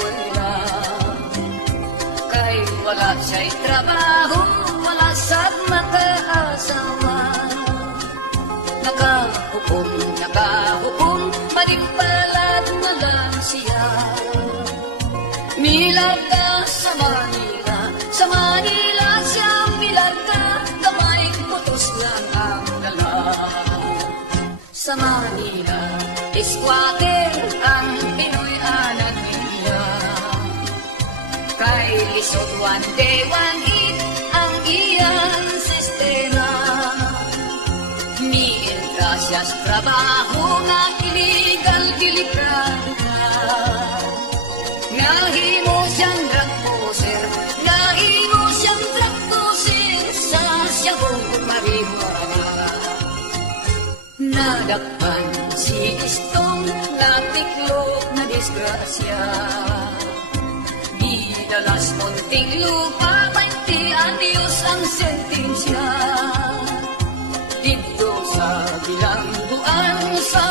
eskwela. Kay wala siya'y trabaho, wala sa'y makaasawa. Nakahukom, malipalad na lang siya. Milarga sa Manila siya milarga, kamay putos lang ang dala. Sa Manila, squatter ang Pinoy anak nila. Kay lisod one day, one eat ang iyang sistema. Mientra siya sa trabaho nga illegal delikado na. Nahimo siyang drug poser, nahimo siyang drug poser sa siyabong marihuana. Nadakpan si Istong, natiklop na disgrasya. Gidalas konting lupa, 20 anyos ang sentensya. Dito sa bilangguan sa